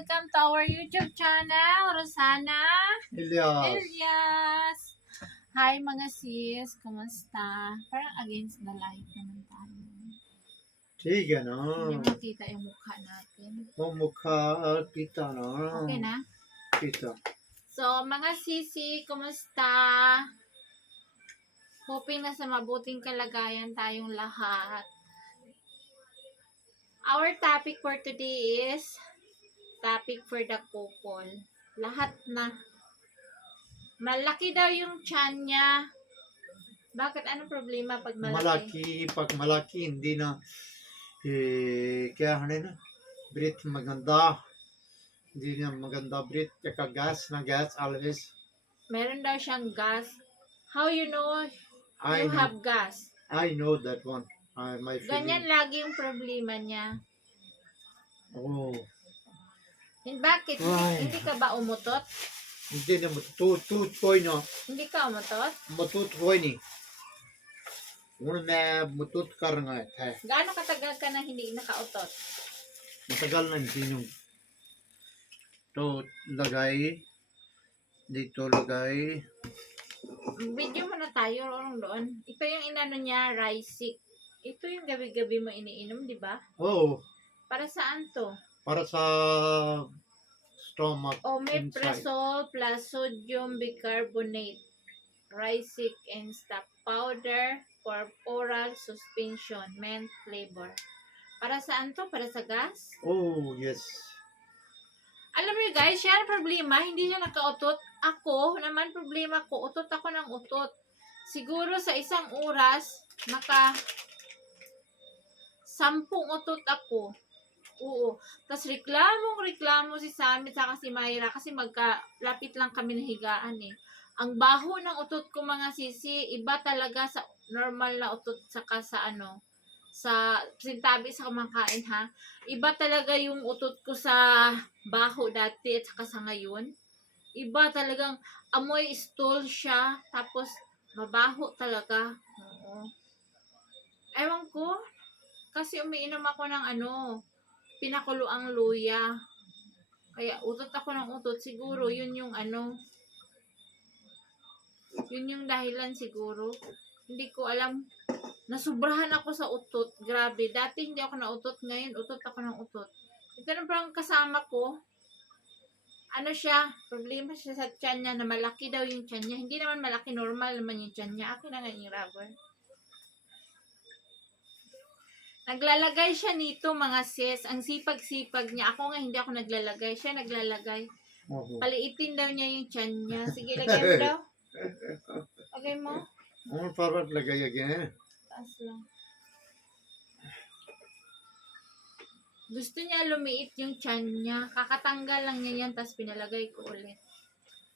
welcome to our YouTube channel, Rosana Elias. Elias. Hi mga sis, kumusta? Parang against the light naman tayo. ठीक है ना Hindi makita yung mukha natin. वो मुखा kita na Okay na? kita So, mga sisi, kumusta? Hoping na sa mabuting kalagayan tayong lahat. Our topic for today is topic for the couple. Lahat na. Malaki daw yung tiyan niya. Bakit? Anong problema pag malaki? malaki pag malaki hindi na kaya ano na breath maganda hindi na maganda breath kaya gas na gas always Meron daw siyang gas. How you know I you know have gas? I know that one my Ganyan feeling lagi yung problema niya. oh And bakit? Why? Hindi ka ba umutot? hindi na matutut ko na Hindi ka umutot? matut ko ni una na matut karna hai Gaano katagal ka na hindi nakautot? matagal na hindi yung to lagay dito lagay Video mo na tayo doon. Ito yung inano niya, Rysik. Ito yung gabi-gabi mo iniinom, di ba? oh Para saan to? para sa stomach inside. Omeprazole plus sodium bicarbonate, Rysik and stop powder for oral suspension, mint flavor. Para saan to? Para sa gas? Oh, yes. Alam mo guys, siya ang problema, hindi siya nakautot. Ako, naman problema ko, utot ako ng utot. Siguro sa isang oras, 10 utot ako. Oo. Tapos reklamo si Sammy saka si Myra kasi magkalapit lang kami na higaan eh. Ang baho ng utot ko mga sisi, iba talaga sa normal na utot saka sa sa sintabi sa kumakain ha. Iba talaga yung utot ko sa baho dati at saka sa ngayon. Iba talagang amoy stool siya tapos mabaho talaga. Oo. Ewan ko. Kasi umiinom ako ng pinakuloang luya. Kaya utot ako ng utot. Siguro yun yung yun yung dahilan siguro. Hindi ko alam. Nasubrahan ako sa utot. Grabe. Dati hindi ako nautot. Ngayon, utot ako ng utot. Ito na parang kasama ko. Ano siya? Problema siya sa tiyan niya na malaki daw yung tiyan niya. Hindi naman malaki. Normal naman yung tiyan niya. Akin na nga yung rubber. Naglalagay siya nito mga sis. Ang sipag-sipag niya. Ako nga hindi ako naglalagay. Siya naglalagay. Oh, Paliitin daw niya yung tiyan niya. Sige, lagay mo daw. Lagay mo. oh para lagay again. Taas lang. Gusto niya lumiit yung tiyan niya. Kakatanggal lang niya yan, tapos pinalagay ko ulit.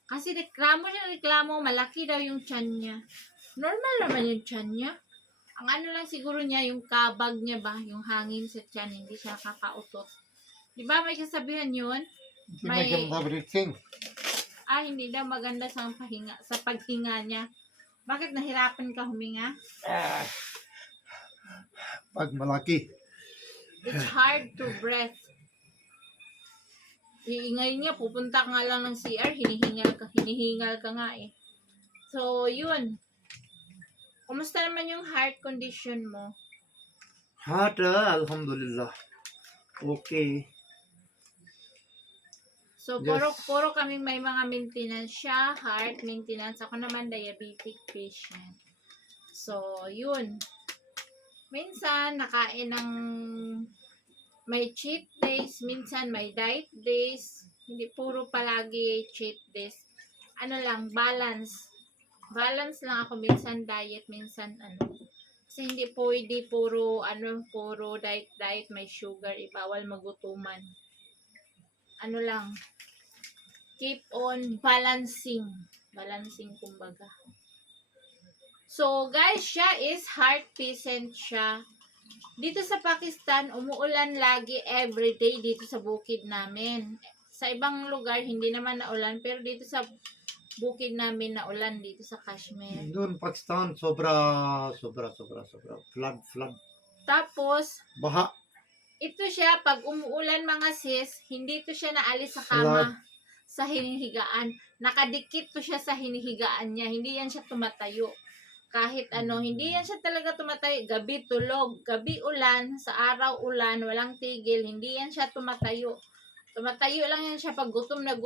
Kasi reklamo, malaki daw yung tiyan niya. Normal naman yung tiyan niya. Ang lang siguro niya, yung kabag niya ba, yung hangin sa tiyan, hindi siya kakautot. Di ba may kasabihan yun? May maganda breathing. Hindi daw maganda sa paghinga niya. Bakit nahirapan ka huminga? Pag malaki. It's hard to breathe. Ngayon nga, pupunta ka nga lang ng CR, hinihingal ka nga eh. So, yun. Kumusta naman yung heart condition mo? Heart, alhamdulillah. Okay. So, Yes. puro kaming may mga maintenance siya, heart maintenance. Ako naman, diabetic patient. So, yun. Minsan, nakain ng may cheat days, minsan may diet days. Hindi puro palagi cheat days. Balance. Balance lang ako, minsan diet, minsan Kasi hindi pwede puro diet, may sugar, ibawal magutuman. Keep on balancing. Balancing kumbaga. So, guys, siya is heart patient siya. Dito sa Pakistan, umuulan lagi everyday dito sa bukid namin. Sa ibang lugar, hindi naman naulan, pero dito sa bukid namin naulan dito sa Kashmir. Doon Pakistan sobra. Flood. Tapos, Baha. Ito siya, pag umuulan mga sis, hindi to siya naalis sa Slab. kama, sa hinihigaan. Nakadikit to siya sa hinihigaan niya. Hindi yan siya tumatayo. Kahit ano, hindi yan siya talaga tumatayo. Gabi tulog, gabi ulan, sa araw ulan, walang tigil. Hindi yan siya tumatayo. Tumatayo lang yan siya pag gutom na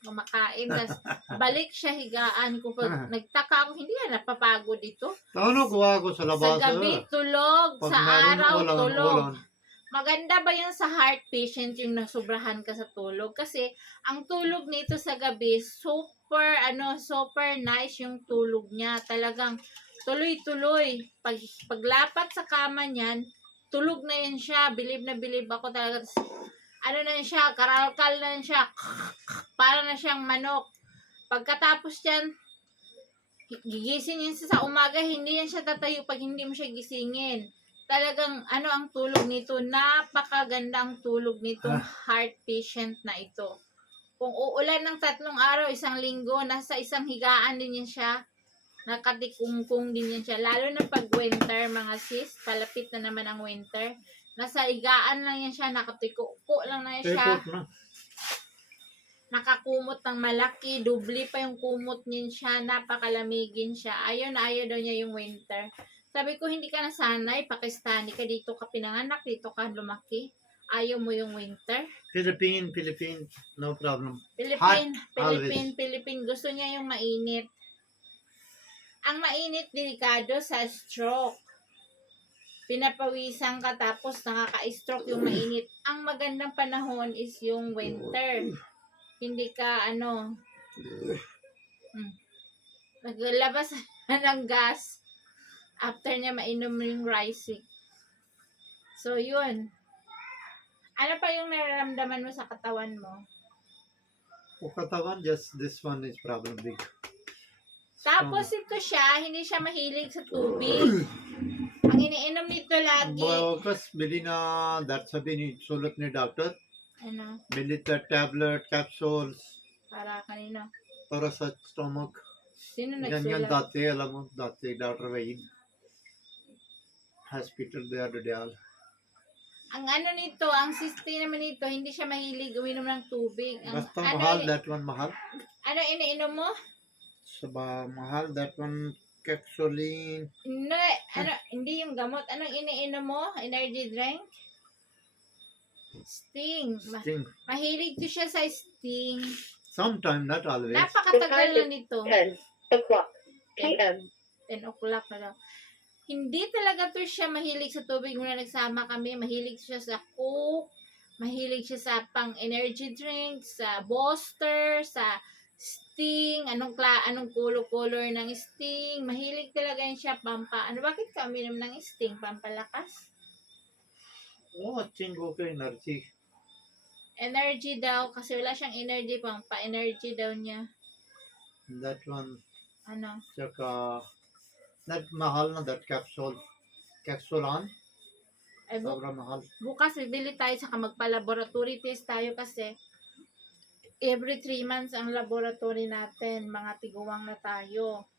kumakain. Tapos balik siya higaan. Kung pag nagtaka ako, hindi yan napapagod ito. Ano gawa ko sa Sa labas? gabi tulog, Pag sa meron araw ulan, tulog. ulan. Maganda ba yan sa heart patient yung nasobrahan ka sa tulog? Kasi ang tulog nito sa gabi, super nice yung tulog niya. Talagang tuloy-tuloy. Paglapat sa kama niyan, tulog na yan siya. Bilib na bilib ako talaga. Ano na yan siya, karalkal na yan siya. Para na siyang manok. Pagkatapos yan, gigising yan siya sa umaga, hindi yan siya tatayo pag hindi mo siya gisingin. Talagang ang tulog nito, napakagandang tulog nitong heart patient na ito. Kung uulan ng 3 araw, 1 linggo, nasa isang higaan din yan siya. Nakatikungkung din yan siya. Lalo na pag winter mga sis, palapit na naman ang winter. Nasa higaan lang yan siya, nakatikuko lang na yan siya. Tekot na. Nakakumot ng malaki, dubli pa yung kumot niya siya, napakalamigin siya. Ayaw na ayaw daw niya yung winter. Sabi ko, hindi ka nasanay, Pakistani ka, dito ka pinanganak, dito ka lumaki. Ayaw mo yung winter. Philippine, no problem. Hot, Philippine, gusto niya yung mainit. Ang mainit, delikado sa stroke. Pinapawisan ka tapos nakaka-stroke yung mainit. Ang magandang panahon is yung winter. Hindi ka, naglabas ng gas. After niya mainom yung rising. So, yun. Ano pa yung nararamdaman mo sa katawan mo? O katawan, just this one is problem big. Tapos ito siya, hindi siya mahilig sa tubig. Ang iniinom nito lagi. Bakas, bili na, that sabi ni, sulat ni doctor. Bili tablet, capsules, Para kanino? para sa stomach. Sino Ganyan nagsulat? dati, alam mo, dati, Dr. Wahid. Hospital there, Dadial. Ang nito, ang system naman nito, hindi siya mahilig uminom ng tubig. Basta mahal, that one mahal. Ano iniinom mo? Saba, mahal, that one, capsuline. Hindi yung gamot. Anong iniinom mo? Energy drink? Sting. Sting. Mahilig to siya sa Sting. Sometime, not always. Napakatagal na nito. 10 o'clock p.m. 10 o'clock na daw. Hindi talaga to siya mahilig sa tubig. Muna nagsama kami, mahilig siya sa Coke, mahilig siya sa pang energy drink, sa Booster, sa Sting, anong color ng Sting. Mahilig talaga yan siya bakit ka uminom ng Sting? Pampalakas? Oh, chingo ka energy. Energy daw, kasi wala siyang energy, pampa-energy daw niya. That one, Ano? tsaka, that mahal na, that capsule. Capsulan, Ay, sobrang mahal. bukas bibili tayo, saka magpa-laboratory test tayo kasi every 3 months ang laboratory natin, mga tiguwang na tayo.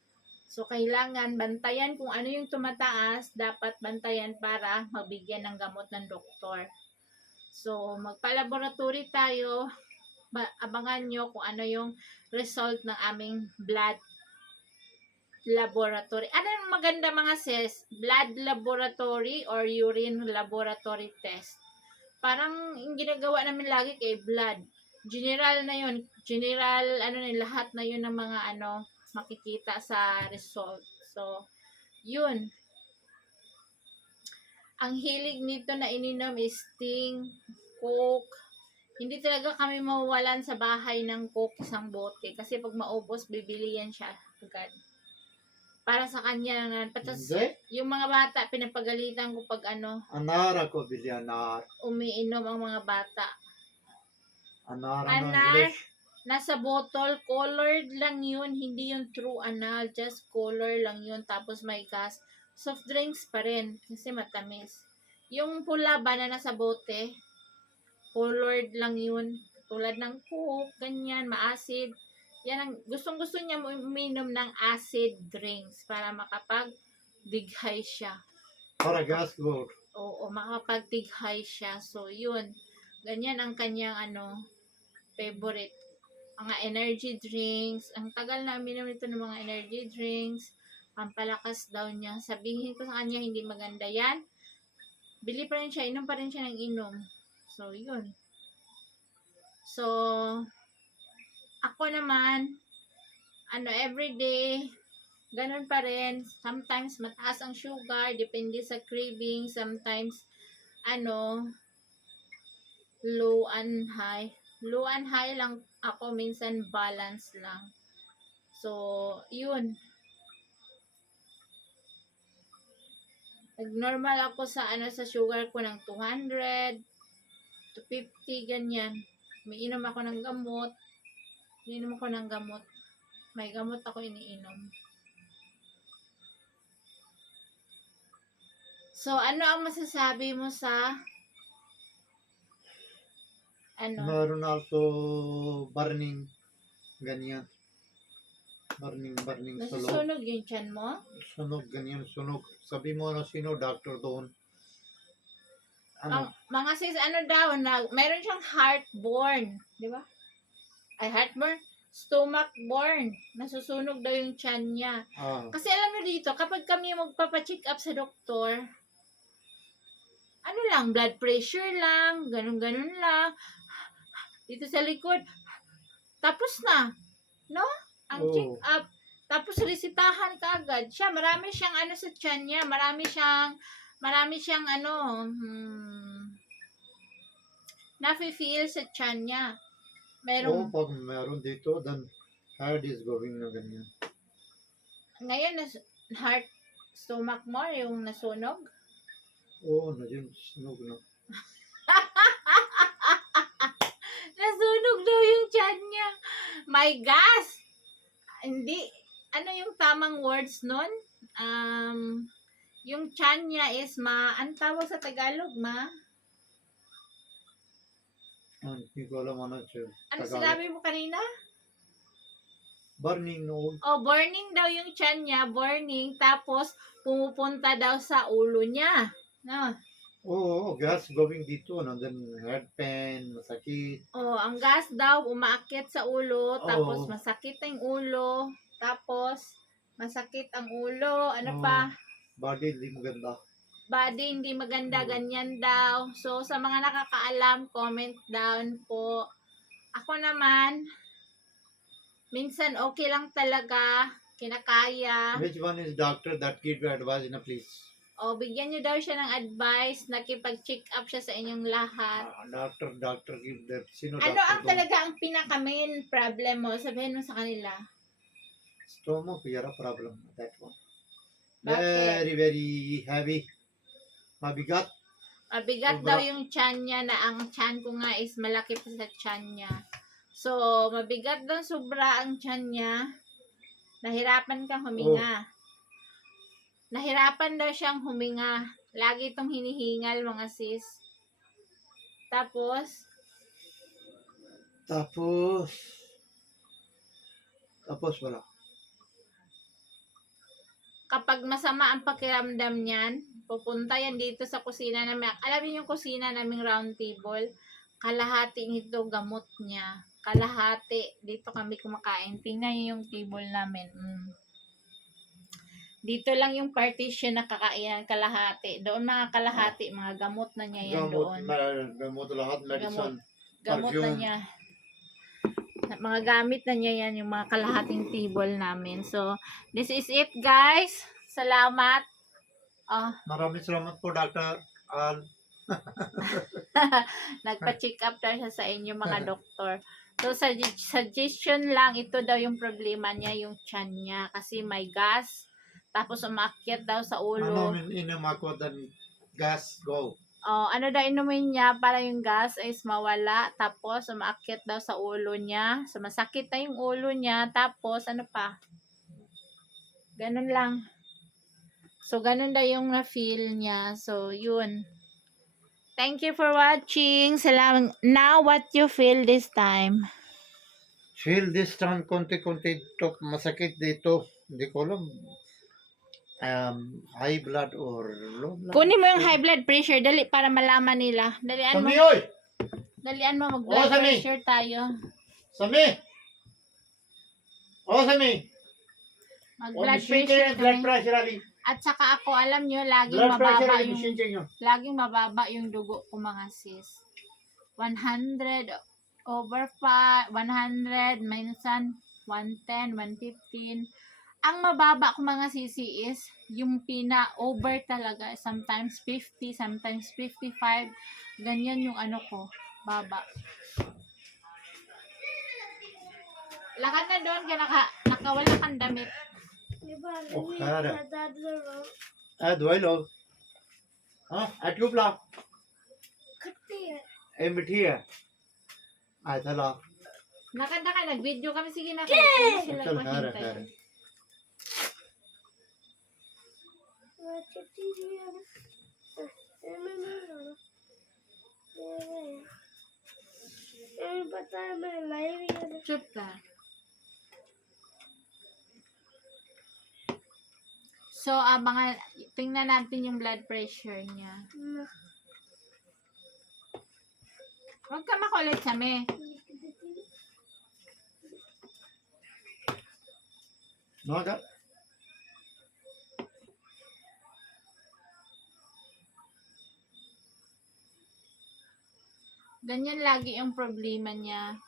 So, kailangan bantayan kung ano yung tumataas, dapat bantayan para mabigyan ng gamot ng doktor. So, magpa-laboratory tayo, abangan nyo kung ano yung result ng aming blood laboratory. Ano yung maganda mga sis? Blood laboratory or urine laboratory test. Parang yung ginagawa namin lagi kay blood. General na yun. General, lahat na yun ng mga makikita sa result. So, yun. Ang hilig nito na ininom is Sting, Coke. Hindi talaga kami mawawalan sa bahay ng Coke isang bote. Kasi pag maubos, bibili yan siya agad. Para sa kanya naman. Patas, Hindi? yung mga bata, pinapagalitan ko pag Anar ako, bili anar. umiinom ang mga bata. Anar, Anar? English. Nasa bottle, colored lang yun. Hindi yung true anal. Just color lang yun. Tapos may gas. Soft drinks pa rin. Kasi matamis. Yung pula ba na nasa bote, colored lang yun. Tulad ng Coke, ganyan, ma-acid. Yan ang gustong-gusto niya uminom ng acid drinks para makapag-dighay siya. Para gas, good. Oo, makapagtighay siya. So, yun. Ganyan ang kanyang favorite. Mga energy drinks. Ang tagal namin naman ito ng mga energy drinks. Pampalakas daw niya. Sabihin ko sa kanya, hindi maganda yan. Bili pa rin siya. Inom pa rin siya ng inom. So, yun. So, ako naman, everyday, ganun pa rin. Sometimes, mataas ang sugar. Depende sa craving. Sometimes, low and high. Low and high lang ako. Minsan, balance lang. So, yun. Nag-normal ako sa sa sugar ko ng 200 to 50, ganyan. Umiinom ako ng gamot. Iniinom ako ng gamot. May gamot ako iniinom. So, ano ang masasabi mo sa Meron also burning, ganyan. Burning, sunog. nasusunog yung tiyan mo? Sunog, ganyan, sunog. Sabi mo sino doctor doon? Ang, mga sis, daw, meron siyang heartburn. Di ba? Ay, heartburn? Stomach-borne. Nasusunog daw yung tiyan niya. Kasi alam mo dito, kapag kami magpapacheck up sa doktor, blood pressure lang, ganun-ganun lang. Dito sa likod, tapos na. No? Ang check up. Tapos resitahan ka agad. Siya, marami siyang sa tiyan niya. Marami siyang nafe-feel sa tiyan niya. Pag meron dito, then heart is going na ganyan. Ngayon, heart, stomach mo, yung nasunog? Na yun, sunog na. Nasunog daw yung tiyan niya. My gas! Hindi, yung tamang words nun? Yung tiyan niya is ang tawag sa Tagalog, Hindi ko alam siya. Ano sinabi mo kanina? Burning, no? Burning daw yung tiyan niya, burning, tapos pumupunta daw sa ulo niya. No? Gas going dito, and then head pain, masakit. Ang gas daw umaakyat sa ulo, tapos masakit ang ulo, tapos masakit ang ulo, pa? Body hindi maganda. Body hindi maganda, ganyan daw. So, sa mga nakakaalam, comment down po. Ako naman, minsan okay lang talaga, kinakaya. Which one is doctor that give you advice na please? Bigyan nyo daw siya ng advice, nakipag-check up siya sa inyong lahat. Doctor give that. Sino Ano doctor ang talaga ang pinaka-main problem mo? Sabihin mo sa kanila. Stomach, problem. That one. Bakit? Very, very heavy. Mabigat. Mabigat Sobra. daw yung tiyan niya, na ang tiyan ko nga is malaki pa sa tiyan niya. So, mabigat daw sobra ang tiyan niya. Nahirapan kang huminga. Nahirapan daw siyang huminga. Lagi itong hinihingal, mga sis. Tapos wala. kapag masama ang pakiramdam niyan, pupunta yan dito sa kusina namin. Alam niyo yung kusina naming round table? Kalahati nito gamot niya. Kalahati. Dito kami kumakain. Tingnan niyo yung table namin. Dito lang yung partition na kakain, kalahati. Doon mga kalahati, mga gamot na niya yan doon. Gamot lahat, medicine. Gamot na perfume. niya. Mga gamit na niya yan, yung mga kalahating table namin. So, this is it, guys. Salamat. Maraming salamat po, Dr. Al. Nagpa-check up tayo siya sa inyo, mga doktor. So, suggestion lang, ito daw yung problema niya, yung tiyan niya. Kasi may gas. Tapos umakyat daw sa ulo. Inom ako, then gas, go. Ano daw inumin niya para yung gas is mawala. Tapos umakyat daw sa ulo niya. So masakit na yung ulo niya. Tapos ano pa? Ganun lang. So ganun daw yung na-feel niya. So yun. Thank you for watching. Salamat. Now what you feel this time? Feel this time, konti-konti masakit dito. Hindi ko alam. high blood or low blood. Kunin mo yung high blood pressure. Dali, para malaman nila. Dalian mo. Sami, oy! Dalian mo. Mag-blood Sami. pressure tayo. Sami! Oh, Sami! Mag-blood machine pressure check, blood kami. pressure, Ali. At saka ako, alam nyo, laging Blood pressure, mababa Ali, yung machine check nyo. laging mababa yung dugo ko, mga sis. 100 over 5, 100 minsan 110, 115. Ang mababa ko, mga sisi, is yung over talaga. Sometimes 50, sometimes 55. Ganyan yung ano ko, baba. Lakad na doon ka nakawala kang damit. Oh, her. दवाई लो हाँ ट्यूब ला मिठी है अच्छा ला Lakad na ka, nag-video kami. Sige na, kaya sila चल खैर maghintay. खैर पता है मैं लाइव ही Chup ka. So, mga, tingnan natin yung blood pressure niya. Huwag ka makulit, Sami. ना कर Ganyan lagi yung problema niya.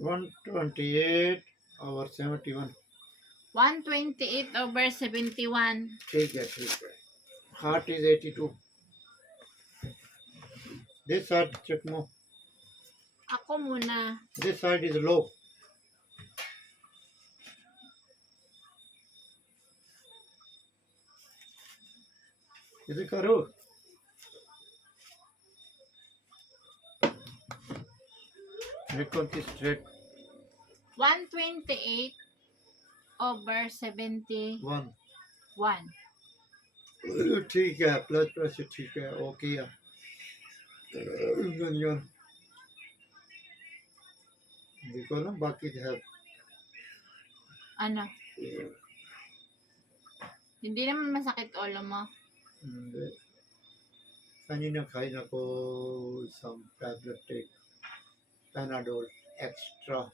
128 over 71 128 over 71. ठीक है heart is 82 this side check mo Ako muna. this side is low इधर करो देखो कि straight 128 over 71. 1 ठीक है ब्लड प्रेशर ठीक है ओके है ganyan देखो ना बाकी है Ano? Hindi naman masakit ulo mo. hindi kanina kain ako some tablet take Panadol extra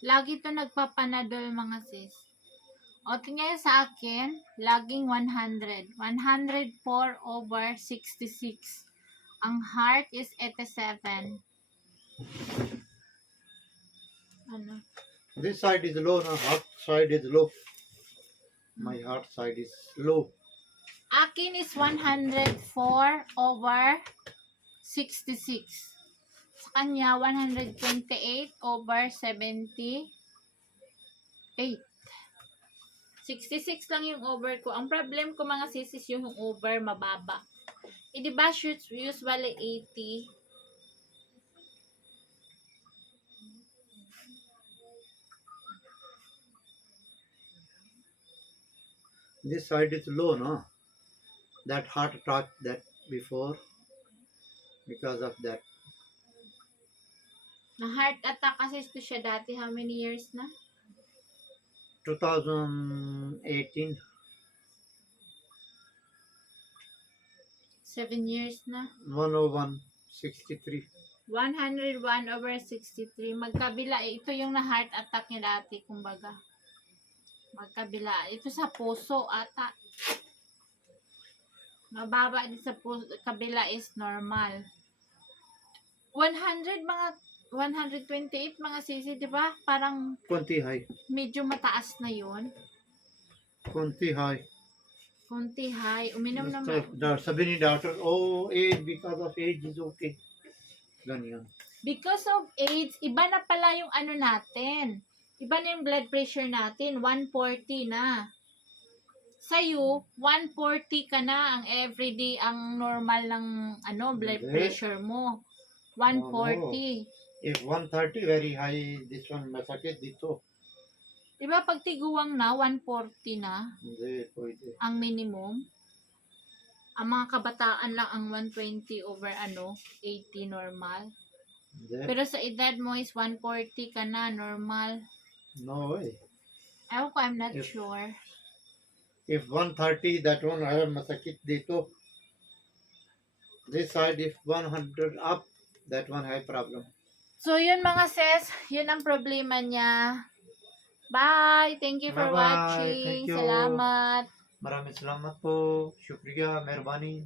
Lagi to nagpapanadol, mga sis. O, tingnan sa akin, laging 100. 104 over 66. Ang heart is 87. Ano? this side is low na heart side is low my heart side is low Akin is 104 over 66. Sa kanya, 128 over 78. 66 lang yung over ko. Ang problem ko, mga sis, is yung over mababa. Eh, di ba usually 80? this side is low no that heart attack that before because of that Na heart attack kasi ito siya dati. How many years na? 2018 7 years na. 101 63 101 over 63. Magkabila. Ito yung na heart attack niya dati, kumbaga. Magkabila. Ito sa puso ata. Mababa din sa puso. Kabila is normal. 100 mga 128 mga sisi, di ba? Parang konti high medyo mataas na yun. konti high Kunti high. Uminom naman. sabi ni doctor oh age because of age is okay ganyan Because of AIDS, iba na pala yung ano natin. Iba na yung blood pressure natin. 140 na. Sa'yo, 140 ka na ang everyday, ang normal ng blood Hindi. pressure mo. 140. if 130 very high this one masakit dito Diba pag tiguang na, 140 na hindi pwede ang minimum. Ang mga kabataan lang ang 120 over 80 normal. Hindi. Pero sa edad mo is 140 ka na, normal. No way. Ewan ko, I'm not If- sure. If 130, that one I have masakit dito. This side, if 100 up, that one have problem. So, yun mga sis, yun ang problema niya. Bye! Thank you for Bye-bye. watching. Thank you. Salamat. Maraming salamat po. Shukriya, merbani.